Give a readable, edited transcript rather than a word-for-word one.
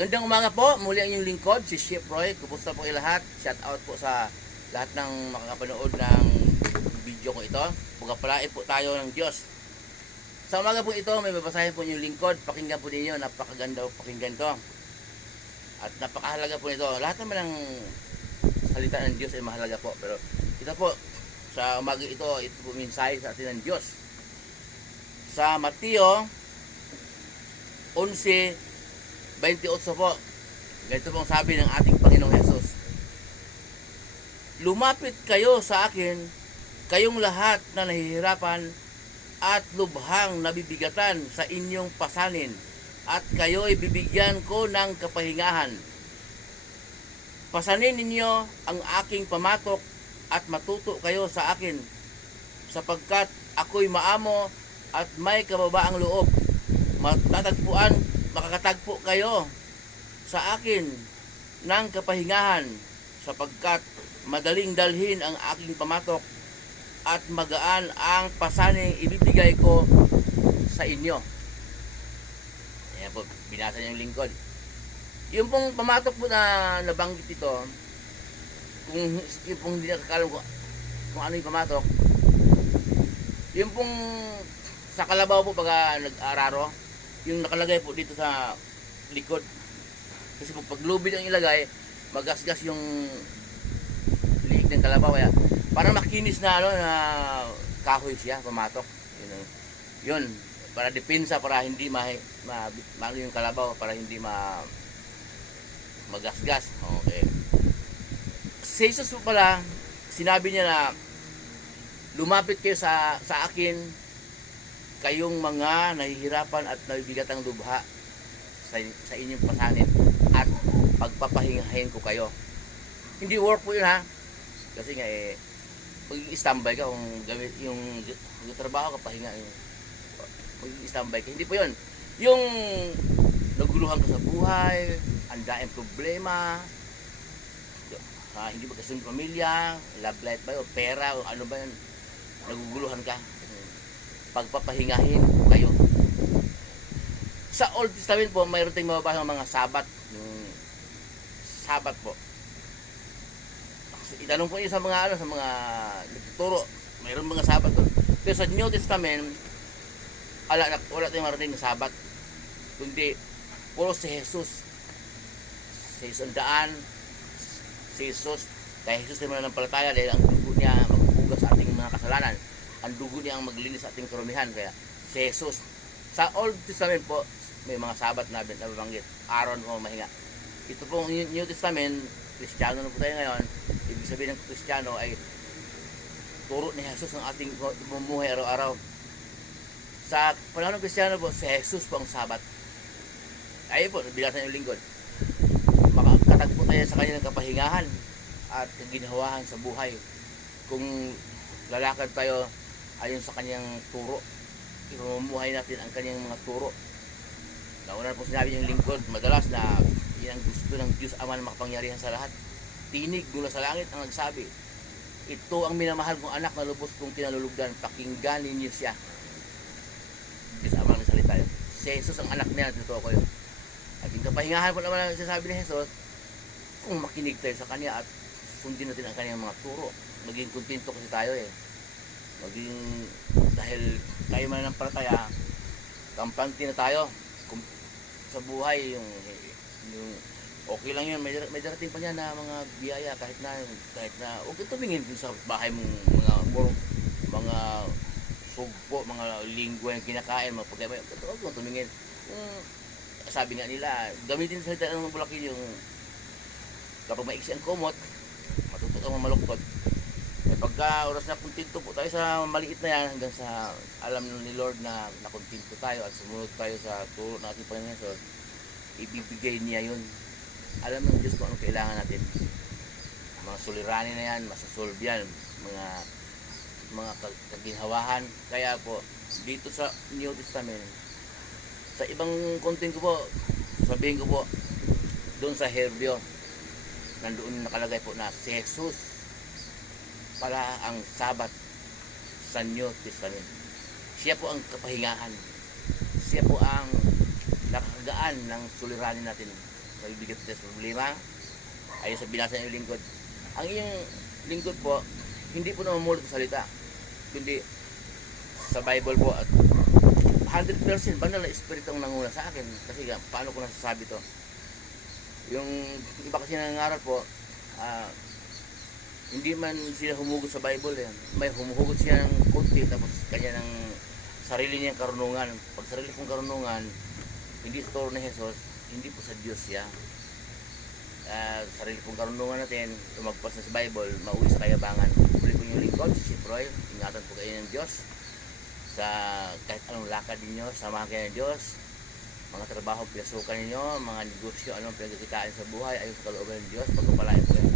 Gandang umaga po, muli ang inyong lingkod, si Chef Roy. Kumusta po kayo lahat? Shout out po sa lahat ng makakapanood ng video ko ito. Pagkapalain po tayo ng Diyos. Sa umaga po ito, may babasahin po inyong lingkod. Pakinggan po ninyo, napakaganda po pakinggan to. At napakahalaga po nito. Lahat naman ng salita ng Diyos ay mahalaga po. Pero ito po, sa umaga ito po mensahe sa atin ng Diyos. Sa Mateo 11:28 po. Ganito pong sabi ng ating Panginoong Hesus. Lumapit kayo sa akin, kayong lahat na nahihirapan at lubhang nabibigatan sa inyong pasanin, at kayo'y bibigyan ko ng kapahingahan. Pasanin ninyo ang aking pamatok at matuto kayo sa akin, sapagkat ako'y maamo at may kababaang loob. Makakatagpo kayo sa akin ng kapahingahan, sapagkat madaling dalhin ang aking pamatok at magaan ang pasaning ibibigay ko sa inyo. Ayan po, binasa niya yung lingkod. Yung pong pamatok po na nabanggit ito, kung hindi nakakalam kung ano yung pamatok, yung pong sa kalabaw po pag nag-araro, yung nakalagay po dito sa likod. Kasi pag lubid ang ilagay, magasgas yung liig ng kalabaw. Kaya parang makinis na na kahoy siya, pamatok. Yun, para depensa, para hindi yung kalabaw, para hindi magasgas. Okay. Si Jesus po pala, sinabi niya na lumapit kayo sa akin, kayong mga nahihirapan at nabibigatang lubha sa inyong pasanin, at pagpapahingahin ko kayo. Hindi work po yun, ha, kasi nga mag-i-standby ka kung gamit yung trabaho ka, pahinga yung mag-i-standby ka. Hindi po yun yung naguluhan ka sa buhay, ang daing problema, hindi ba kasunod pamilya, love life ba yun, pera o ano ba yun, naguguluhan ka, pagpapahingahin ko kayo. Sa Old Testament po, mayroon tayong mababasa ng mga sabat. Yung sabat po, itanong po niyo sa mga nagtuturo, mayroon mga sabat doon. Pero sa New Testament, wala tayong marinig ng sabat, kundi puro si Jesus. Si Jesus ang daan, si Jesus, kaya Jesus ay mananampalataya dahil ang dugo niya magbubugas sa ating mga kasalanan. Ang dugo niya ang maglinis sa ating karumihan. Kaya si Jesus. Sa Old Testament po, may mga sabat na nabanggit. Aaron o mahinga. Ito pong New Testament, Kristiyano na po tayo ngayon. Ibig sabihin ng Kristiyano ay turo ni Jesus ang ating bumuhay araw-araw. Sa panahon ng Kristiyano po, si Jesus po ang sabat. Ayun po, nabilasan yung lingkod. Makakatagpo tayo sa kanya ng kapahingahan at kaginhawahan sa buhay. Kung lalakad tayo ayon sa kanyang turo, imumuhay natin ang kanyang mga turo. Nauna po sinabi yung lingkod, madalas na yan ang gusto ng Diyos Ama na makapangyarihan sa lahat. Tinig mula sa langit ang nagsabi, ito ang minamahal kong anak na lubos kong kinalulugdan, pakinggan ninyo siya. Diyos Ama ang salita yun. Si Jesus ang anak niya, totoo ko yun. At yung kapahingahan po naman ang sinasabi ni Jesus, kung makinig tayo sa kanya at sundin natin ang kanyang mga turo. Maging kontento kasi tayo dahil tayo mananampalataya, kampante na tayo sa buhay. Yung okay lang yun, may darating pa niya na mga biyaya, kahit na huwag kang tumingin sa bahay mong mga sugpo, mga lingwa yung kinakain, mga pagkain, huwag kang tumingin. Sabi nga nila, gamitin sa salita ng bulakin yung kapag maiksi ang kumot, matuto kang mamaluktot. Pagka oras na kontento po tayo sa maliit na yan, hanggang sa alam ni Lord na nakontento tayo at sumunod tayo sa turo ng ating Panginoon Jesus, ibibigay niya yun. Alam ng Diyos kung anong kailangan natin. Mga suliranin na yan, masasolve yan, mga kaginhawahan. Kaya po, dito sa New Testament, sa ibang content ko po, sabihin ko po, doon sa Herbio, nandoon nakalagay po na si Jesus para ang sabat sa New Testament. Siya po ang kapahingahan. Siya po ang nakakagaan ng suliranin natin. nabibigat tayo sa problema. Ayon sa binasa ng lingkod. Ang iyong lingkod po, hindi po namumulot sa salita, kundi sa Bible po at 100% banal na espiritu ang nanguna sa akin. Kasi paano ko nasasabi to? Yung iba kasi nangangaral po, hindi man sila humugot sa Bible eh. May humuhugot siya ng konti tapos kanya ng sarili niyang karunungan. Pag sarili kong karunungan, hindi sa turo ni Jesus, hindi po sa Diyos siya. Sarili kong karunungan natin, lumagpas na sa Bible, mauwi sa kayabangan. Muli po yung lingkod, si Roy, ingatan po kayo ng Diyos. Sa kahit anong lakad ninyo, samahan kayo ng Diyos. Mga trabaho, pinasukan ninyo, mga negosyo, anong pinagkikitain sa buhay, ayon sa kalooban ng Diyos, pagpapalain po kayo.